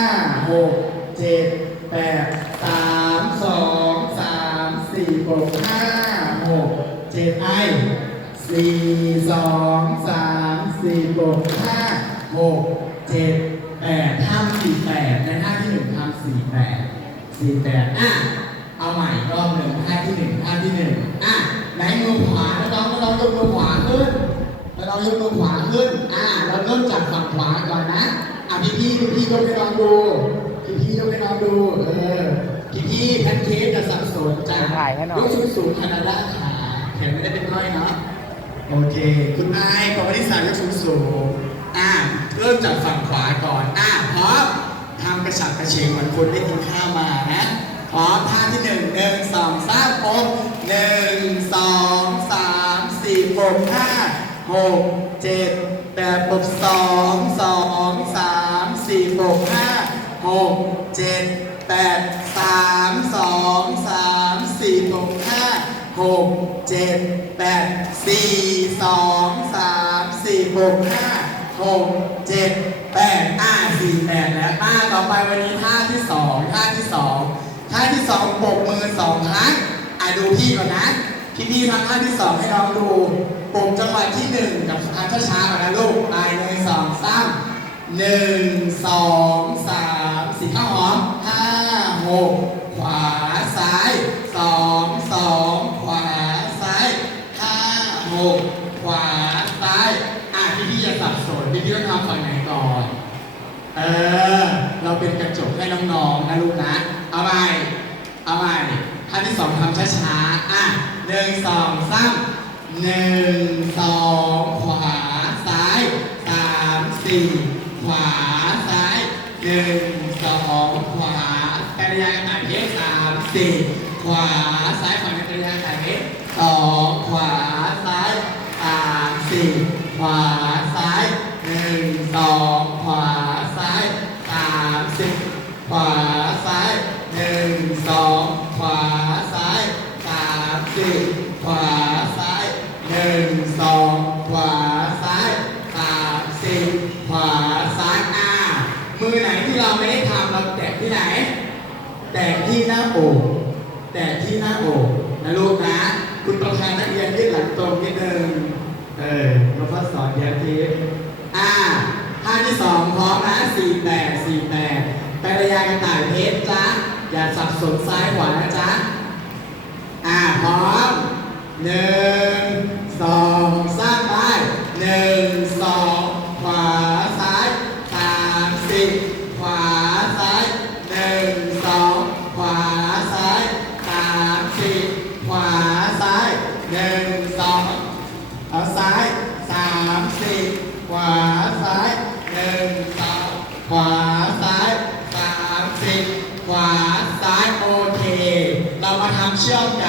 ห้าหกเจ็ดแปดสามสองสามสี่บวกห้าหกเจ็ดไอสี่สองสามสี่บวกห้าหกเจ็ดแปดทำสี่แปดในท่าที่หนึ่งทำสี่แปดสี่แปดอะเอาใหม่รอบหนึ่งท่าที่หนึ่งท่าที่หนึ่งอะไหนมือขวาแล้วน้องแล้วน้องยกมือขวาขึ้นแล้วเรายกมือขวาขึ้นอ่าเราเริ่มจากฝั่งขวาก่อนนะ พี่พี่พี่พี่ยกให้น้องดูพี่พี่ยกให้น้องดูเออพี่พี่แพนเค้กจะสับสนจ้ะถ่ายให้หน่อย ยกสูงสูงๆแคนาดาขาแขนไม่ได้เป็นก้อยเนาะโอเค คุณนายปวริสายกสูงสูงอ่าเริ่มจากฝั่งขวาก่อนอ่าพร้อมทำกระฉับกระเฉงเหมือนคนได้กินข้าวมานะพร้อมท่าที่หนึ่งหนึ่งสองสามปมหนึ่งสองสามสี่ปมห้าหกเจ็ดแปดปมสองสามสี่ปมห้าหกเจ็ดแปดสามสองสามสี่ปมห้าหกเจ็ดแปดสี่สองสามสี่ปมห้าหกเจ็ดแปดอ่าสี่แปดแล้วมาต่อไปวันนี้ท่าที่สองท่าที่สองท่าที่สองปรบมือสองครั้งอะดูพี่ก่อนนะพี่พี่ทำท่าที่สองให้น้องดูปรบจังหวะที่หนึ่งกับทางช้าๆก่อนนะลูกไปหนึ่งสองสามหนึ่งสองสามสี่ข้าวหอมห้าหก ขวาซ้ายสองสองขวาซ้ายห้าหกขวาซ้ายอะพี่พี่อย่าสับสนพี่พี่ต้องทำฝั่งไหนก่อน เออ เราเป็นกระจกให้น้องๆนะลูกนะ เอาใหม่เอาใหม่ท่าที่สองทำช้าๆอะหนึ่งสองสามหนึ่งสองขวาซ้ายสามสี่ขวาซ้าย หนึ่งสองขวาแปรยางต่างเพศสามสี่ขวาซ้ายฝั่งในปรยางต่างเพศสองขวาซ้ายสามสี่ขวาซ้ายหนึ่งสองขวาซ้ายสามสิบขวาซ้ายหนึ่งสองขวาซ้ายสามสี่ขวาซ้ายหนึ่งสองขวาซ้ายสามสี่ขวาซ้ายอ่ามือไหนที่เราไม่ได้ทำ เราแตะที่ไหน แตะที่หน้าอกแตะที่หน้าอกนะลูกนะ คุณประธานนักเรียนยืดหลังตรงนิดนึงเออมาพัดสอนเดียวทีอ่าท่าที่สองพร้อมนะสี่แปดสี่แปดไประยากระต่ายเพชรจ้าอย่าสับสนซ้ายขวานะจ๊ะอ่าพร้อมหนึ่งสองสามไปหนึ่งสองามสี่ขวาซ้ายหนึ่งสองขวาซ้ายสามสี่ขวาซ้ายโอเค เรามาทำเชื่อมกั